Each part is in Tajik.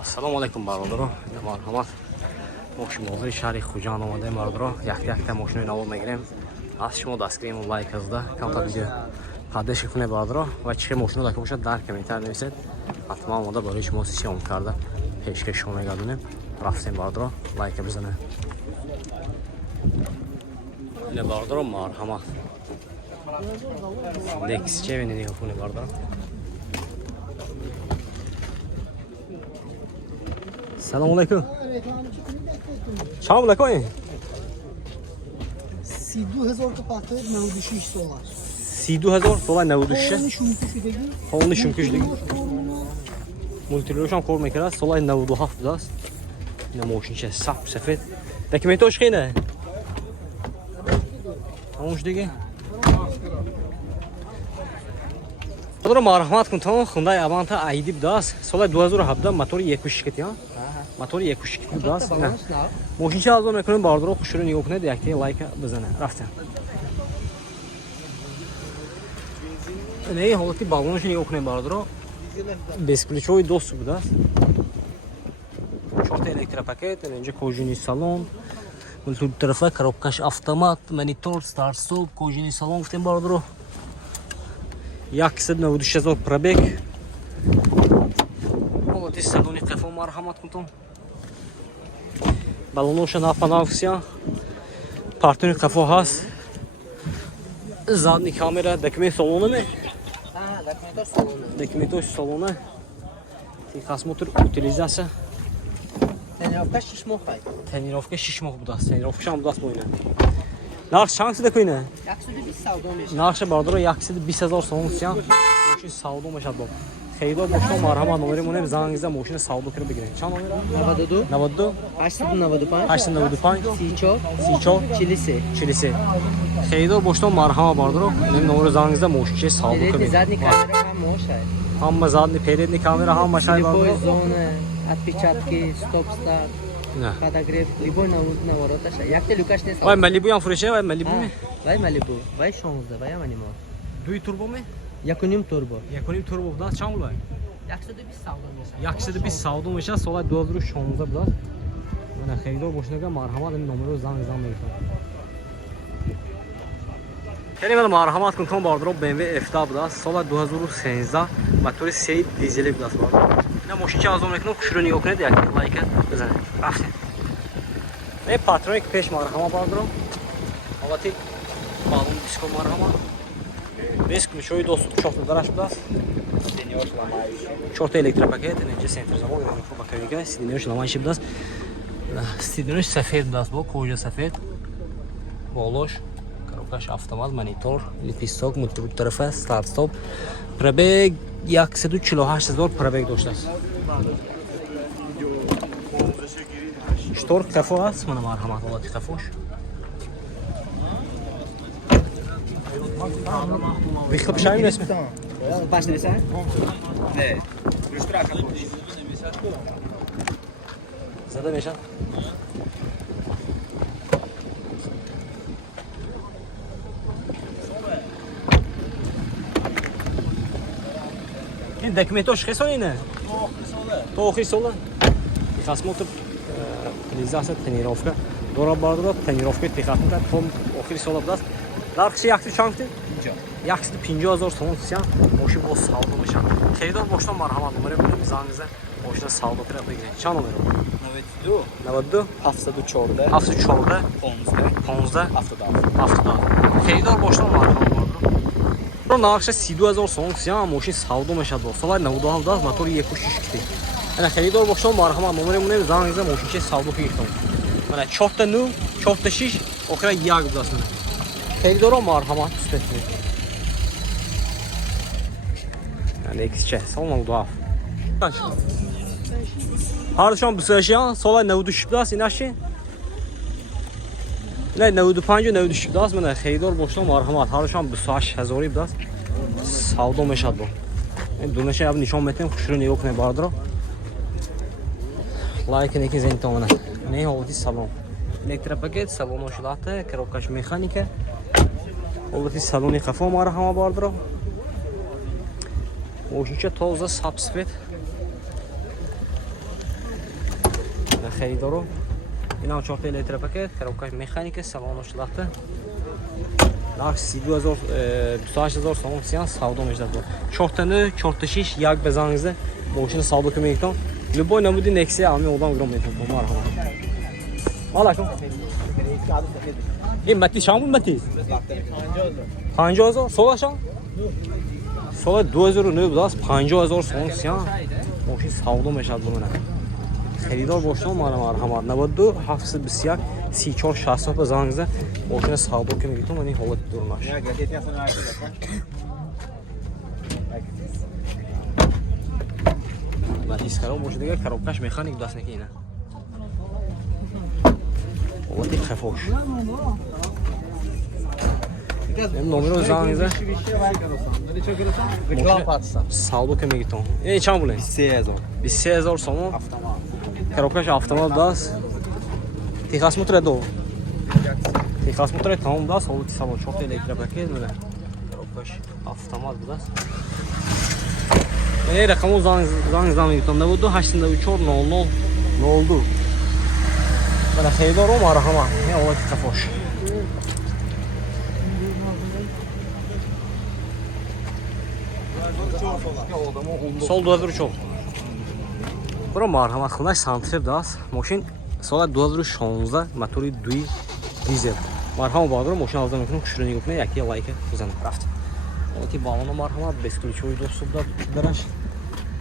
Ассалому алайкум бародаро. Марҳамат. Мошин бозори шаҳри Хуҷанд омадаем бародаро. Як-якта мошинои наво мегирем. Аз шумо дастгирем лайк азда, камта видео қаддеш кунед бародаро ва чӣ мошино дака бошад дар комментар нависед. ҳатман мода барои шумо сиём карда пешкаш шумо мегардонем. Рафтем бародаро, лайк бизанед. Ина бародаро марҳамат. Next çevini niye konu barda? Selamünaleyküm. Çam lakoy. 32000 kapatır 96 dolar. 32000 dolar 96. Onu şunkuşdagi. Multirosham kor mekara solay 97 das. Ne moşincha sap safet. Dokumenti qiyna. Onushdagi. Бародаро марҳамат кун то хундай аванта айди будааст. Соли 2017 мотори 1.6 я. Мотори 1.6 будааст. Мошинча азон мекунем бародаро хушро нигоҳ кунед, якте лайк бизанед. Рафтем. Не ҳолати балонш нигоҳ кунем бародаро. Бесключовый доступ будааст. 4 электропакет, инҷа кожини салон. Мултул тарафа коробкаш автомат, монитор, старт-стоп, кожини салон гуфтем бародаро. 196,000 пробег. Молодец, салони қафо марҳамат кунтон. Балоноша нафанавсия. Партони қафо ҳаст. Задни камера, документ салонами. Документош салона. Техосмотр, утилизация. Тренировка 6 моҳ. Тренировка 6 моҳ будааст. Тренировка шам будааст боина. Нарх чанд сида кӯина? 120 савдо мешавад. Нархи бародаро 120,000 сомон сия. Мошин савдо мешавад бо. Хейдо бошо марҳамат номери монем зангиза мошин савдо кира бигирем. Чанд номер? 92 92 895 895 34 34 43. 43. Хейдо бошо марҳамат бародаро номери зангиза мошин савдо кира бигирем. Задни камера ҳам мошай. Ҳама задни передни камера ҳам машай бародаро. Зона, отпечатки, стоп-старт. Не. Фотограф, любой навороташа. Якте люкаш нест. Вай Малибу ям фуреше, вай Малибу ми. Вай Малибу, вай 16, вай аманимо. Дуи турбо ми? Якуним турбо. Якуним турбо будааст чанд булай? 120 савдо мешавад. 120 савдо мешавад соли 2016 будааст. Мана хейдо бошинага марҳамат ин номеро занг мегирам. Яъне мана марҳамат кун тон бародаро BMW F10 будааст соли 2013 мотори 3 дизели будааст бародаро. Ина мошинча азон мекунам хушро нигоҳ кунед як лайк бизанед. Рафтем. Не патроник пеш марҳамат бародаро. Ҳолати балон диско марҳамат. Диск ключовой доступ 4 гараж будааст. 4 электропакет, инҷа сентр завод, электробатарейка, сиденёш ламайши будааст. Сиденёш сафед будааст бо кожа сафед. Болош, коробкаш автомат, монитор, липисток, мультитарафа, старт-стоп. Пробег 148,000 пробег доштааст. Шторк қафо аст, мана марҳамат ҳолати қафош. Выхлоп шайм несме? Паш неса? Не. Люстрака ходи. Зада меша? Ин документош хесони не? То охир сола. Техосмотр, утилизация, тренировка. Дора бародаро тренировка техосмотр то охири сола будааст. Нархи якти чанд? 150,000 сомон сия. Мошин бо савдо мешавад. Хейдор бошто марҳамат номери будем зангиза. Мошина савдо кира бигирем. Чанд номер? 92 92 714 714 15 15 77. 70. Хейдор бошто марҳамат бародаро. Ро нархи 32000 сомон сия. Мошин савдо мешавад бо. Соли 97 даст мотори 1.6 кит. Ана хейдор бошто марҳамат номери монем зангиза мошинча савдо кирдам. Мана 4 та 9 4 та 6 охира 1 будааст. Хейдоро марҳамат спетли. Next салом дуаф. Ҳардушон бисояшиян соли 96 будааст инаши. Не 95 ва 96 будааст. Мана хейдор бошто марҳамат. Ҳардушон 28000 будааст. Савдо мешавад бо. Ин дунаша яб нишон метем хушро нигоҳ кунед бародаро. Лайк неки зентомана. Не ҳолати салон. Электропакет, салонош лата, коробкаш механика. Ҳолати салони қафо марҳамат бародаро. Мошинча тоза сабсвет. خریدارو این هم 4 تا لیتر پاکت کروکاش مکانیک سالونش لاته ناخ 28000 سوم سیان savdo میشد 4 تا 4 تا 6 یک بزنید ماشین savdo کنید любой نمودی نکسی امی اودام گرام میتون مرحبا مالا کن این متی شامون متی 50000 سولاشان سال 2009 بود 50000 سوم سیان ماشین savdo میشد بمونه خریدار باشم مرحبا 92 721 34 60 بزنید ماشین savdo کنید من این حالت دور نشه Matisse Caro, moi je dirais que le mécanique doit se faire. On va dire très fort. Le numéro 100 Reklam partisi. Saldo que me giton. E çam bulen? 23000 somo. Karokash avtomat das. Texas motor do. Texas motor tam das, o salon çok elektrik paket böyle. Karokash avtomat das. Ne rakamı zan giton. Ne oldu? 84 00 ne oldu? Bana xeydar o marhama. Ne ola ki kafoş. Sol duadır çok. Bura marhamat qilmash santrib das. Moshin soat 2016 motori 2 dizel. Marhamat bag'ir moshin avzan mekan xushrini yo'qni yaki like buzanib raft. Olti balonu marhamat bezключовый доступ darash.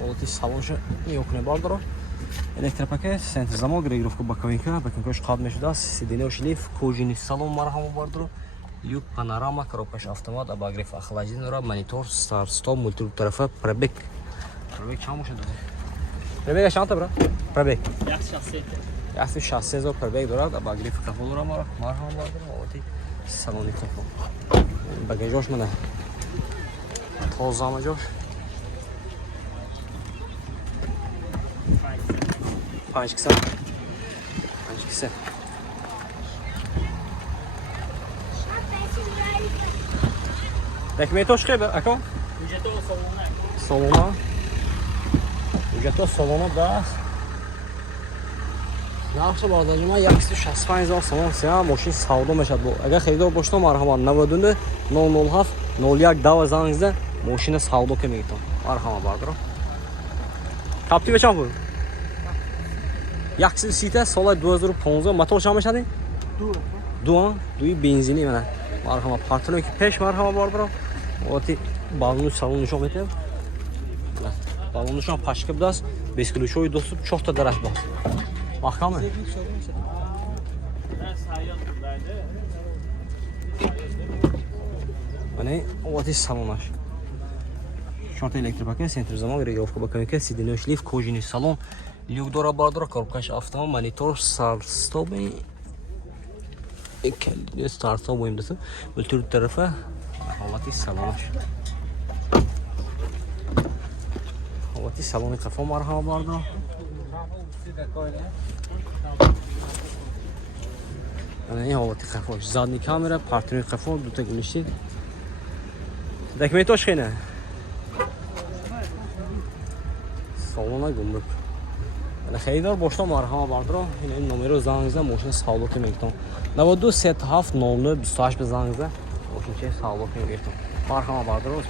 Olti saloncha yo'qni bag'ir. Elektropakет, центр замок, регулировка боковика, бакинкош qadmesh das, сиденье шлиф, кожаный салон marhamat bag'ir. Люк, панорама, коробка автомат, обогрев охлаждения, монитор, старт-стоп, мультируль-тарафа, пробег. Пробег чему же дает? Пробег чему-то, брат? Пробег. Яхты шасси зор пробег дорад, обогрев кафолора мархам бардыр, вот и салони кафол. Багажош мене. Тозама жош. Панчкиса. Панчкиса. Dekmeyi toş kıyı be, ako? Ücreti o salona. Salona. Ücreti o salona da. Yaxşı bağdacıma yakısı 65 salon siyah moşin savdo meşad bu. Eğer xeydar boşta marhaman 92 007 01 davazanızda moşine savdo kemeyton. Marhama bağdır. Kapti beçan bu. Yakısı site sola 2015 motor çam meşadi? Duan benzini mana. Marhama partner ki peş marhama bağdır. Oti balonu salonu şom etem. Balonu şom paşkı das bezключовый доступ çok da daras bas. Bakalım. Hani oti salonаш. Шорт электропакет, центр замок, регулировка боковика, сиденье шлиф, кожаный салон, люк дора бардора, коробкаш автомат, монитор, старт-стоп. Start'ta bu imdası. Ötürü tarafa havati salonаш. Havati salonu kafa marhaba vardı. Yani havati kafa. Zadni kamera, partner kafa, duta gülüştü. Dekmeyi toş kıyne. Salona gümrük. Yani xeydar boşta marhaba vardır. Yine numara zanınızda moşin sağlık emekton. 92 07 00 28 بزنید. موشین چه سالو کنید. مرحبا بردار است.